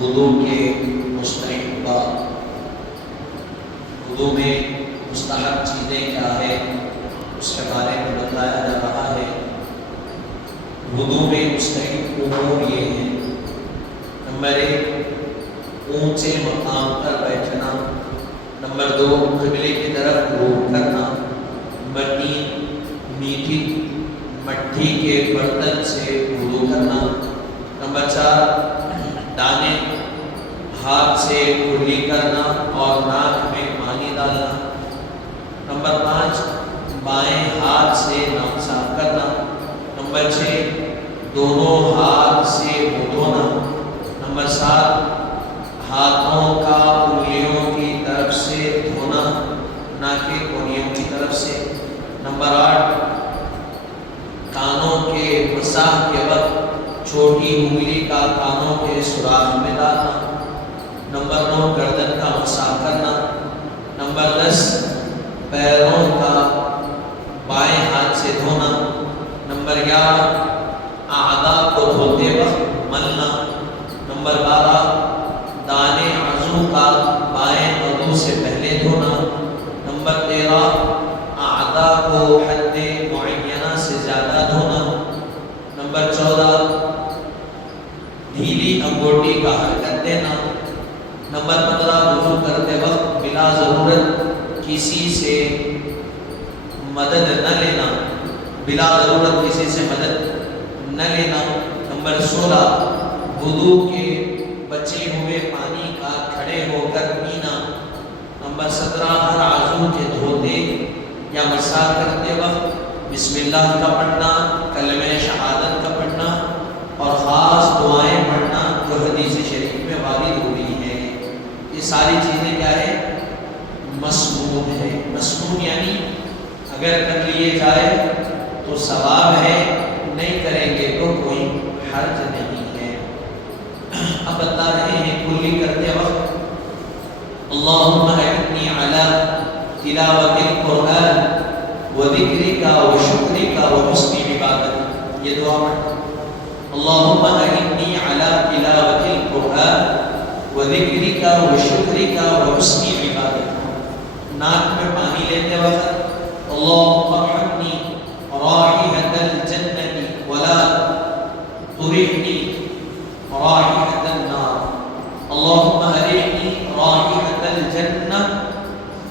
وضو کے مستحبات، وضو میں مستحب چیزیں کیا ہے اس کے بارے میں بتایا جا رہا ہے۔ وضو میں مستحب امور یہ ہیں: نمبر 1 اونچے مقام پر بیٹھنا، نمبر 2 قبلے کی طرف رخ کرنا، نمبر 3 میٹھی مٹی کے برتن سے وضو کرنا، نمبر 4 دانے ہاتھ سے کلی کرنا اور ناک میں پانی ڈالنا، نمبر 5 بائیں ہاتھ سے ناک صاف کرنا، نمبر 6 دونوں ہاتھ سے منہ دھونا، نمبر 7 ہاتھوں کا انگلیوں کی طرف سے دھونا نہ کہ کونیوں کی طرف سے، نمبر 8 کانوں کے مسح کے وقت چھوٹی انگلی کا کانوں کے سوراخ میں ڈالنا، نمبر 9 گردن کا مسح کرنا، نمبر 10 پیروں کا بائیں ہاتھ سے دھونا، نمبر 11 اعضاء کو دھوتے وقت ملنا، نمبر 12 دانے عضو کا بائیں عضو سے پہلے دھونا، نمبر 13 اعضاء کو حد معینہ سے زیادہ دھونا، نمبر 14 ڈھیلی انگوٹی کا حرکت دینا، نمبر 15 وضو کرتے وقت بلا ضرورت کسی سے مدد نہ لینا، بلا ضرورت کسی سے مدد نہ لینا، نمبر 16 وضو کے بچے ہوئے پانی کا کھڑے ہو کر پینا، نمبر 17 ہر عضو کے دھوتے یا مسح کرتے وقت بسم اللہ کا پڑھنا، کلمہ شہادت کا پڑھنا اور خاص دعائیں پڑھنا جو حدیث شریف میں وارد ہوئی ہیں۔ یہ ساری چیزیں کیا ہے؟ مسنون ہے۔ مسنون یعنی اگر کر لیے جائے تو ثواب ہے، نہیں کریں گے تو کوئی حرج نہیں ہے۔ اب بتا رہے ہیں کلی کرتے وقت اللہم اعنی علی تلاوت القرآن وذکرک وشکرک وحسن عبادت، یہ دعا پڑھیں۔ اللہم اعنی علی تلاوت القرآن وذکرک وشکرک وحسن عبادت، ناک میں پانی لیتے وقت اللہم ارحمنی رائحۃ الجنۃ ولا ترحنی رائحۃ النار، اللہم ارحنی رائحۃ الجنہ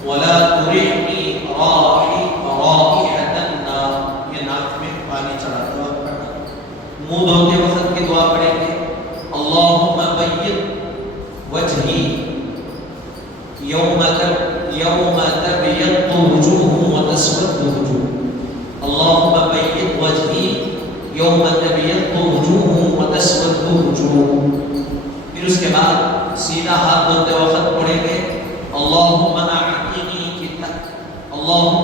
ولا ترحنی رائحۃ النار، یہ ناک میں پانی چڑھاتے وقت پڑھنا۔ منہ دھوتے وقت کی دعا پڑھیں گے اللہم بیض وجہی یوم تبیض وجوہ وتسود وجوہ، اللہم بیض وجہی یوم تبیض وجوہ وتسود وجوہ۔ پھر اس کے بعد سیدھا ہاتھ دھوتے وقت پڑھیں گے اللہم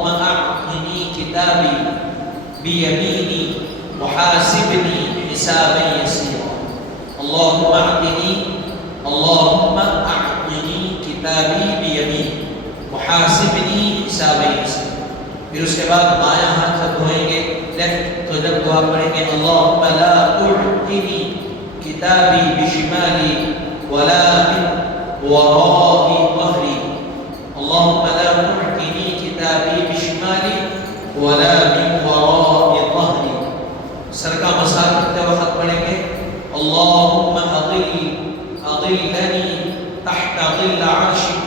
اعطنی کتابی بیمینی وحاسبنی حسابا یسیرا، اللہم اعطنی کتابی بیمینی وحاسبنی حسابا یسیرا۔ پھر اس کے بعد بایاں ہاتھ جب دھوئیں گے لیفٹ تو جب دعا پڑھیں گے اللہم لا تعطنی کتابی بشمالی ولا من وراء ظہری، اللہم لا تعطنی کتابی بشمالی ولا من وراء ظہری۔ سر کا مسح کرتے وقت پڑھیں گے اللہم اظلنی تحت ظل عرشک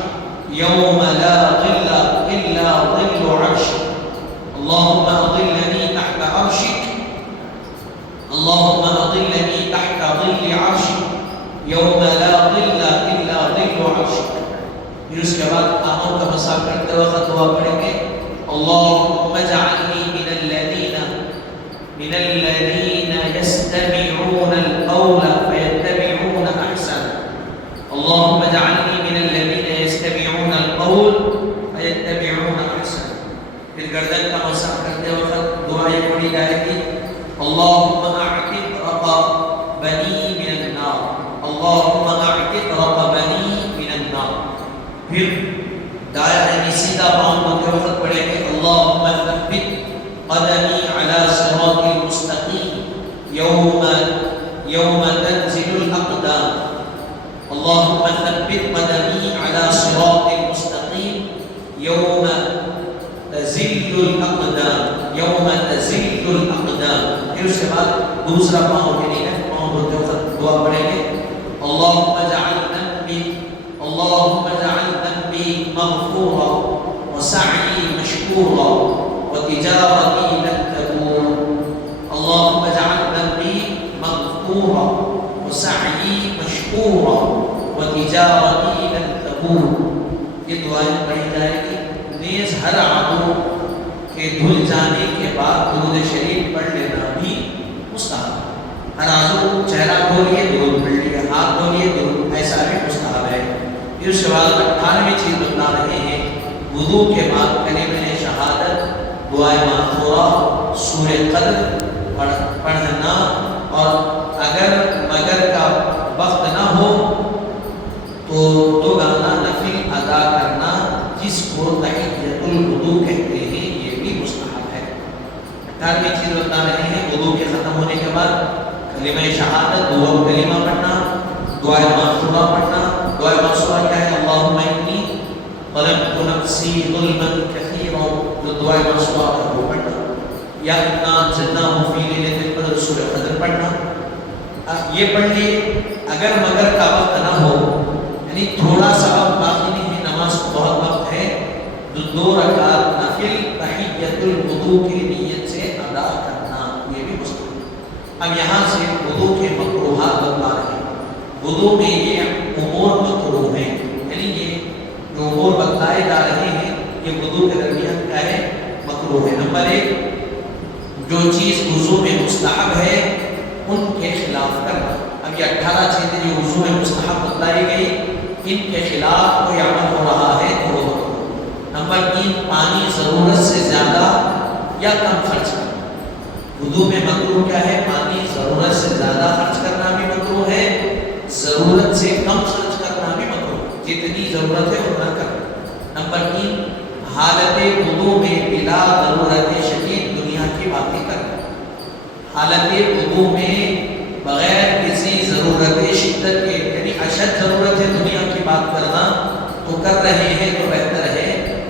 یوم لا ظل الا ظل عرشک، اللہم اظلنی تحت عرشک، اللہم اظلنی تحت ظل عرشک یوم لا ظل الا ظل عرشک۔ پھر اس کے بعد کانوں کا مسح کرتے وقت دعا پڑھیں گے اللہم اجعلنی من الذین یستمعون القول فیتبعون احسن، اللہم اجعلنی من الذین یستمعون القول فیتبعون احسن۔ پھر گردن کا مسح کرتے وقت دعا یہ پڑھی جائے گی اللہم اعتق رقبنی من النار، اللہم اعتق رقبنی من النار۔ پھر دائیں یعنی سیدھا پاؤں دھوتے وقت پڑھیں گے اللہم ثبت قدمی علی صراط المستقیم یوم تنزل الاقدام، اللهم ثبت قدمی علی صراط مستقیم یوم تزل الاقدام، یوم تزل الاقدام. پھر اس کے بعد دوسرا پاؤں کے لیے پاؤں دھوتے وقت دعا پڑھیں گے اللهم اجعل ذنبی، اللهم اجعل ذنبی مغفورا وسعی مشکورا وتجارتی لن تبور. اللهم اجعل ذنبی مغفورا وسعی مشکورا وتجارتی لن تبور. یہ دعائیں پڑھی جائے گی. نیز ہر عضو کے دھل جانے کے بعد درود شریف پڑھ لینا بھی مستحب ہے. ہر عضو چہرہ دھولیے درود پڑھ لیے، ہاتھ دھولیے درود، ایسا بھی مستحب ہے. پھر اس کے بعد 18ویں چیز بتا رہے ہیں وضو کے بعد کلمہ شہادت، دعائے مغفورہ، سورہ قدر پڑھنا، اور اگر مگر کا وقت نہ ہو تو دوگانا نفل ادا کرنا جس کو تحیۃ الوضو کہتے ہیں، یہ بھی مستحب ہے. 18ویں چیز بتا رہے ہیں وضو کے ختم ہونے کے بعد کلمہ شہادت، دعا کلمہ پڑھنا، دعائے مغفورہ پڑھنا. دعائے مغفورہ کیا ہے؟ اللہم انی ظلمت نفسی ظلما کثیرا، جو دعائے مغفورہ ہے وہ پڑھنا. یا انا انزلناہ فی لیلۃ القدر، سورہ قدر پڑھنا. یہ پڑھ لیے. اگر مگر کا وقت نہ ہو، یعنی تھوڑا سا وقت باقی نہیں ہے، نماز کو بہت وقت ہے، تو 2 رکعت نفل تحیۃ الوضو کی نیت سے ادا کرنا، یہ بھی مستحب ہے. اب یہاں سے وضو کے مکروہات بتا رہے ہیں. وضو میں یہ امور مکروہ ہیں، یعنی یہ جو امور بتائے جا رہے ہیں یہ وضو کے درمیان کیا ہے؟ مکروہ ہے. نمبر 1، جو چیز وضو میں مستحب ہے ان کے خلاف کرنا. اب یہ 18 چیزیں جو وضو میں مستحب بتائی گئی، ان کے خلاف کوئی عمل ہو رہا ہے تو وہ مکروہ. نمبر 3، پانی ضرورت سے زیادہ یا کم خرچ کرنا. وضو میں مکروہ کیا ہے؟ پانی ضرورت سے زیادہ خرچ کرنا بھی مکروہ ہے، ضرورت سے کم خرچ کرنا بھی مکروہ ہے. جتنی ضرورت ہے اتنا کرنا. نمبر 3، حالت وضو میں بلا ضرورت شدید دنیا کی باتیں کرنا. حالت وضو میں بغیر کسی ضرورت شدت کے، یعنی اشد ضرورت ہے دنیا کی بات کرنا تو کر رہے ہیں تو بہتر ہے،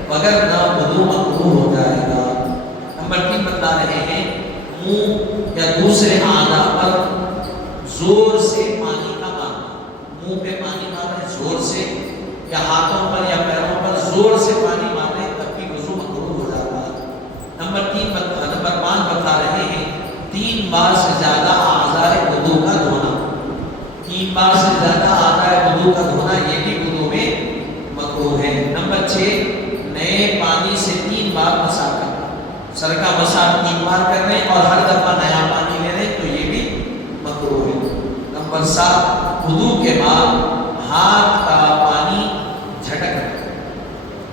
وگرنہ وضو مکروہ ہو جائے گا. نمبر 3 بتا رہے ہیں منہ یا دوسرے اعضاء پر زور سے پانی کا مارنا. منہ پہ پانی مارنا زور سے، یا ہاتھوں پر یا پیروں پر زور سے پانی مارنے تب بھی وضو مکروہ ہو جاتا ہے. نمبر 5 بتا رہے ہیں 3 بار سے زیادہ اعضاء وضو کا دھونا. 3 بار سے زیادہ اعضاء وضو کا دھونا یہ بھی وضو میں مکروہ ہے. نمبر 6، نئے پانی سے 3 بار مسح کرنا. سر کا مسح 3 بار کر رہے ہیں اور ہر دفعہ نیا پانی لے رہے ہیں تو یہ بھی مکروہ ہے. نمبر 7، وضو کے بعد ہاتھ کا پانی جھٹکنا.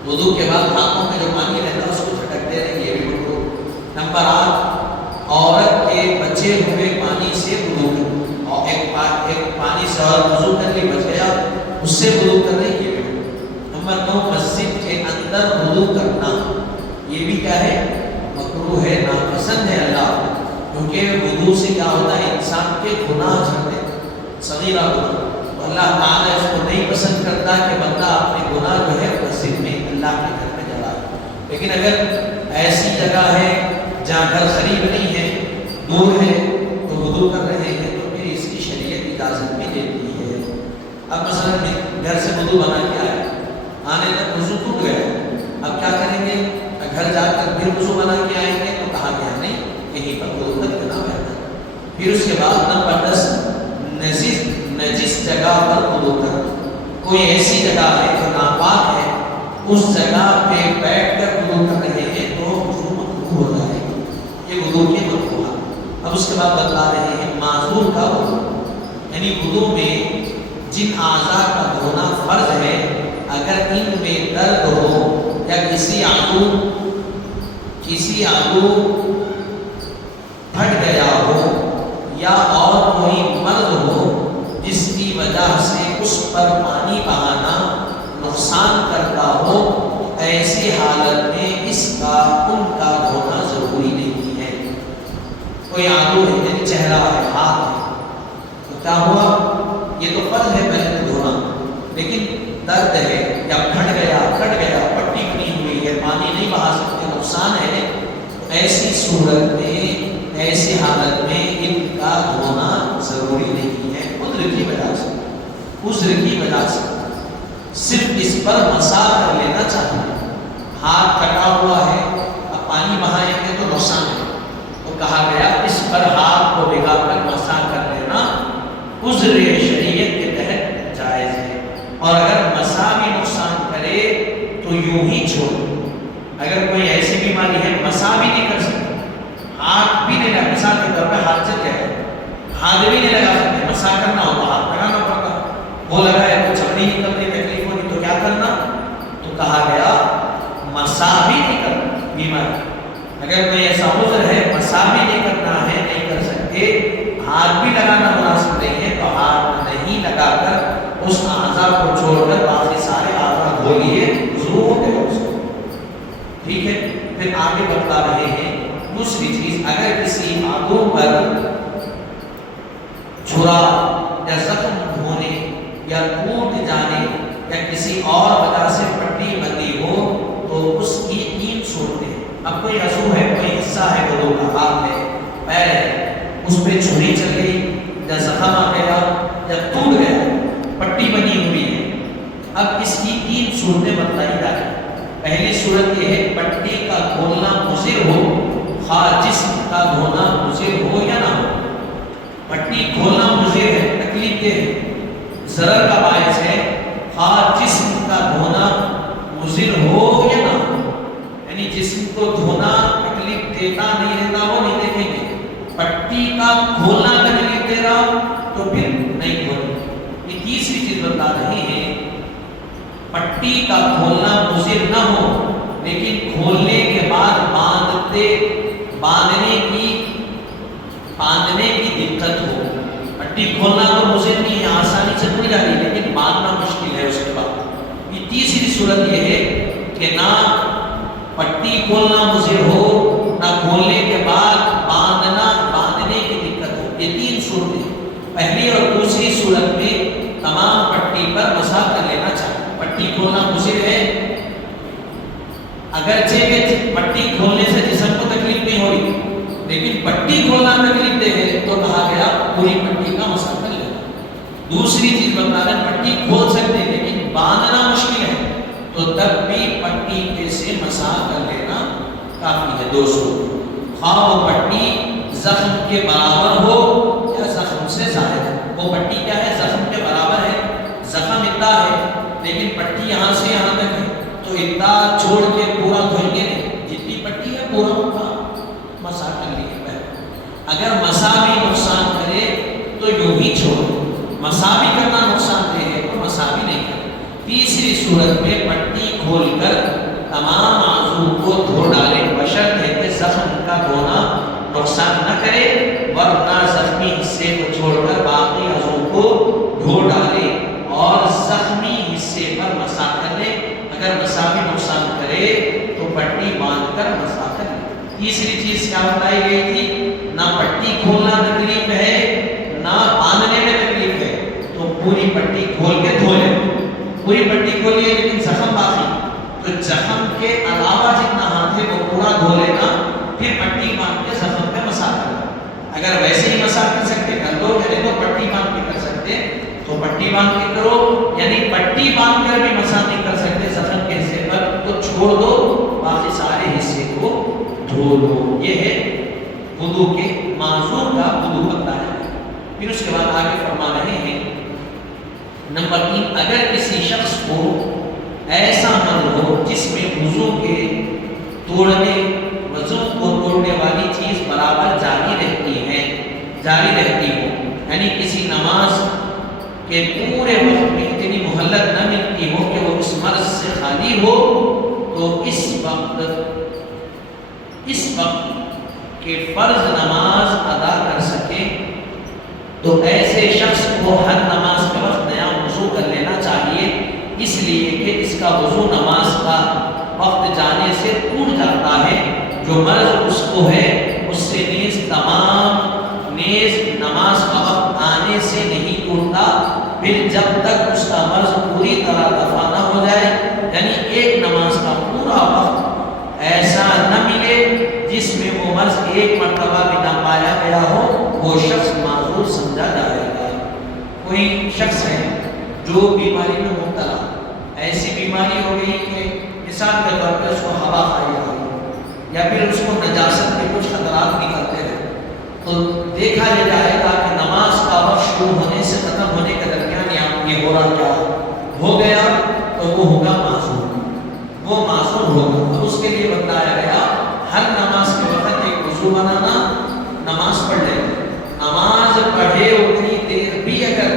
وضو کے بعد ہاتھوں میں جو پانی رہتا ہے اس کو جھٹکتے رہے، یہ بھی مکروہ. نمبر 8، عورت کے بچے ہوئے پانی سے وضو کرنا. اور ایک پانی سے اور وضو کر لی بچ گیا اس سے وضو کر رہے، یہ بھی. نمبر 9، مسجد کے اندر وضو کرنا. یہ بھی کیا ہے؟ مکروہ ہے، ناپسند ہے اللہ. کیونکہ وضو سے کیا ہوتا ہے؟ انسان کے گناہ جھڑتے ہیں، صغیرہ گناہ. اللہ تعالیٰ اس کو نہیں پسند کرتا کہ بندہ اپنے گناہ جو ہے مسجد میں اللہ کے گھر میں جلائے. لیکن اگر ایسی جگہ ہے جہاں گھر قریب نہیں ہے، دور ہے، تو وضو کر رہے ہیں تو پھر اس کی شریعت اجازت بھی دیتی ہے. اب مثلا گھر سے وضو بنا کے آئے، آنے تک وضو ٹوٹ گیا، اب کیا کریں گے؟ گھر جا کر پھر وضو بنا کے آئیں گے تو کہا گیا نہیں، یہیں پر وضو کر دینا بہتر. پھر اس کے بعد نمبر 10، نجس جگہ پر وضو کرنا. کوئی ایسی جگہ ہے جو ناپاک ہے، اس جگہ پہ بیٹھ کر وضو کر رہے ہیں تو وضو مکروہ ہو جائے گا. یہ وضو کے مکروہات. اب اس کے بعد بتا رہے ہیں معذور کا وضو، یعنی وضو میں جن اعضاء کا دھونا فرض ہے، اگر ان میں درد ہو یا کسی عضو پھٹ گیا ہو یا اور کوئی مرض ہو جس کی وجہ سے اس پر پانی بہانا نقصان کرتا ہو، ایسی حالت میں ان کا دھونا ضروری نہیں ہے. کوئی عضو ہے، چہرہ ہے، ہاتھ ہے، تو کیا ہوا؟ یہ تو فرض ہے پہلے تو دھونا، درد ہے یا کٹ گیا پٹی بنی ہوئی ہے، پانی نہیں بہا سکتے، نقصان ہے، ایسی صورت میں، ایسی حالت میں ان کا دھونا ضروری نہیں ہے، عذر کی وجہ سے صرف اس پر مسح کر لینا چاہیے۔ ہاتھ کٹا ہوا ہے، اب پانی بہائیں گے تو نقصان ہے، تو کہا گیا اس پر ہاتھ کو بھگا کر مسح کر لینا عذر شریعت کے تحت جائز ہے۔ اور اگر مسح بھی نقصان کرے تو یوں ہی چھوڑ، اگر کوئی ایسی بیماری ہے مسح بھی نہیں کر سکتے، ہاتھ بھی نہیں لگا، مثال کے طور پہ ہاتھ چل جائے، ہاتھ بھی نہیں لگا سکتے، مسح کرنا ہو تو ہاتھ لگانا پڑتا، وہ لگائے تو چمڑی نکلنے تکلیف ہوگی تو کیا کرنا؟ تو کہا گیا مسح بھی نہیں کرنا بیماری، اگر کوئی ایسا عذر ہے مسح بھی نہیں کرنا ہے، نہیں کر سکتے، ہاتھ بھی لگانا مناسب نہیں ہے، تو ہاتھ نہیں لگا کر اس اعضاء کو چھوڑ کر باقی سارے اعضاء دھو لیے، ضرور ہے اس کو، ٹھیک ہے۔ پھر آگے بتا رہے ہیں دوسری چیز، اگر کسی عضو پر چھرا یا زخم ہونے یا ٹوٹ جانے یا کسی اور وجہ سے پٹی بندی ہو تو اس کی 3 صورتیں، اب کوئی عضو ہے، کوئی حصہ ہے، وضو کا ہاتھ ہے، پیر ہے، اس پہ چھری چل گئی یا زخم آ گیا یا ٹوٹ گیا، پٹی بنی ہوئی ہے، اب اس کی 3 صورتیں بتلائی جائیں۔ پہلی صورت یہ ہے پٹی کا کھولنا مضر ہو، خواہ جسم کا دھونا مضر ہو یا نہ ہو، پٹی کھولنا مضر ہے، تکلیف دہ ہے، ضرر کا باعث ہے، خواہ جسم کا دھونا مضر ہو یا نہ ہو، یعنی جسم کو دھونا تکلیف دیتا نہیں دیتا وہ نہیں دیکھیں گے، پٹی کا کھولنا تکلیف دے رہا تو پھر نہیں کھولیں۔ یہ تیسری چیز بتا رہے ہیں، پٹی کا کھولنا مضر نہ ہو لیکن کھولنے کے بعد باندھنے کی دقت ہو، پٹی کھولنا تو مضر نہیں ہے، آسانی سے کھل جاتی، لیکن باندھنا مشکل ہے اس کے بعد۔ یہ تیسری صورت یہ ہے کہ نہ پٹی کھولنا مضر ہو، نہ کھولنے کے بعد باندھنے کی دقت ہو، یہ 3 صورتیں، پہلی اور دوسری صورت میں تمام پٹی پر مسح کر لینا چاہیے۔ پٹی کھولنا مضر ہے، اگرچہ کہ پٹی کھولنے سے جسم کو تکلیف نہیں ہو رہی، لیکن پٹی کھولنا تکلیف دہ ہے تو کہا گیا پوری پٹی کا مسح کر لینا۔ دوسری چیز بتا رہے ہیں پٹی کھول سکتے ہیں لیکن باندھنا مشکل ہے تو تب بھی پٹی کے سے مسح کر لینا کافی ہے۔ دوستو، خواہ وہ پٹی زخم کے برابر ہو یا زخم سے زائد ہے، وہ پٹی کیا ہے؟ زخم کے برابر ہے، زخم اتنا ہے لیکن پٹی یہاں سے یہاں تک ہے تو اتنا چھوڑ کے پورا دھوئیں گے نہیں، جتنی پٹی ہے پورا مسح کر لیے پہلے۔ اگر مسح بھی نقصان کرے تو یوں ہی چھوڑ، مسح بھی کرنا نقصان دہ ہے تو مسح بھی نہیں کرے۔ تیسری صورت میں پٹی کھول کر تمام اعضاء کو دھو ڈالے، بشرط ہے کہ زخم کا دھونا نقصان نہ کرے، ورنہ زخمی حصے کو چھوڑ کر باقی اعضاء کو دھو ڈالے اور زخمی حصے پر مسح کر لے۔ اگر مسح بھی نقصان کرے تو پٹی باندھ کر مسح کر لے۔ تیسری چیز کیا بتائی گئی تھی؟ نہ پٹی کھولنا تکلیف ہے نہ باندھنے میں تکلیف ہے تو پوری پٹی کھول کے دھو لے، پوری پٹی کھولیے لیکن زخم باقی، تو زخم کے علاوہ جتنا ہاتھ ہے وہ پورا دھو لینا، پھر پٹی باندھ کے زخم پہ مسح کرنا۔ اگر ویسے ہی مسح کر سکتے کر دو، یعنی تو پٹی باندھ کے کر سکتے تو پٹی باندھ کے کرو، یعنی پٹی باندھ کر بھی مسح نہیں کر سکتے زخم کے حصے پر تو چھوڑ دو، باقی سارے حصے کو دھو لو۔ یہ ہے وضو کے معذور کا وضو بتایا۔ پھر اس کے بعد آگے فرما رہے ہیں نمبر 3، اگر کسی شخص کو ایسا مرض ہو جس میں وضو کو توڑنے والی چیز برابر جاری رہتی ہو، یعنی کسی نماز کے پورے وقت میں اتنی مہلت نہ ملتی ہو کہ وہ اس مرض سے خالی ہو، تو اس وقت کہ فرض نماز ادا کر سکے تو ایسے شخص کو ہر نماز کے وقت نیا وضو کر لینا چاہیے، اس لیے کہ اس کا وضو نماز کا وقت جانے سے ٹوٹ جاتا ہے۔ جو مرض اس کو ہے اس سے نیز نماز کا وقت آنے سے نہیں ٹوٹتا، پھر جب تک اس کا مرض پوری طرح دفع پایا گیا ہو وہ شخص معذور سمجھا جائے گا۔ کوئی شخص ہے جو بیماری میں مبتلا، ایسی بیماری ہو گئی کہ مثال کے طور پہ اس کو ہوا کھائی جا رہی ہے یا پھر اس کو نجاست کے کچھ خطرات نکلتے ہیں، تو دیکھا یہ جائے گا کہ نماز کا وقت شروع ہونے سے ختم ہونے کے درمیان یہ ہو رہا کیا ہو گیا، تو وہ ہوگا معذور، وہ معذور ہوگا۔ اب اس کے لیے بتایا گیا ہر نماز کے وقت ایک وضو بنانا، نماز پڑھ لے، نماز پڑھے اتنی دیر بھی اگر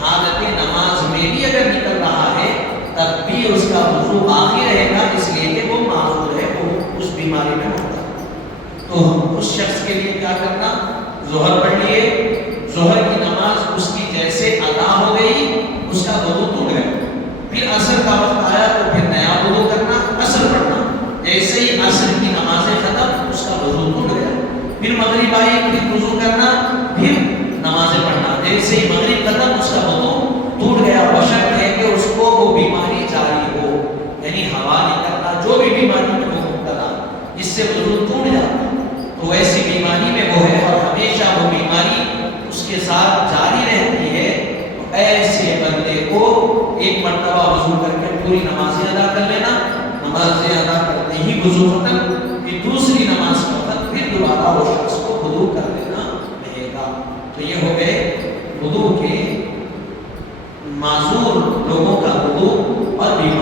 حالت نماز میں بھی اگر نکل رہا ہے تب بھی اس کا وضو باقی رہے گا، اس لیے کہ وہ معذور ہے، وہ اس بیماری میں ہوتا ہے۔ تو اس شخص کے لیے کیا کرنا، ظہر پڑھ لیے، ظہر کی نماز اس کی جیسے ادا ہو گئی اس کا وضو ٹوٹ گیا، پھر عصر کا وقت آیا تو پھر نیا وضو کرنا، عصر پڑھنا، جیسے ہی عصر کی نمازیں ختم اس کا وضو ٹوٹ گیا، پھر مغرب آئی پھر وضو کرنا، پھر نمازیں پڑھنا، جیسے ہی مغرب ختم اس کا وضو ٹوٹ گیا، بشرط ہے کہ اس کو وہ بیماری جاری ہو، یعنی ہوا نکلنا، جو بھی بیماری میں وہ مبتلا جس سے وضو ٹوٹ جاتا تو ایسی بیماری میں وہ ہے اور ہمیشہ وہ بیماری اس کے ساتھ جاری رہتی ہے، تو ایسے بندے کو ایک مرتبہ وضو کر کے پوری نمازیں ادا کر لینا، نمازیں ادا کرتے ہی وضو ختم، پھر دوسری نماز کا وقت پھر دوبارہ وہ شخص کو وضو کر لینا رہے گا۔ تو یہ ہو گئے وضو کے معذور لوگوں کا وضو اور بیماری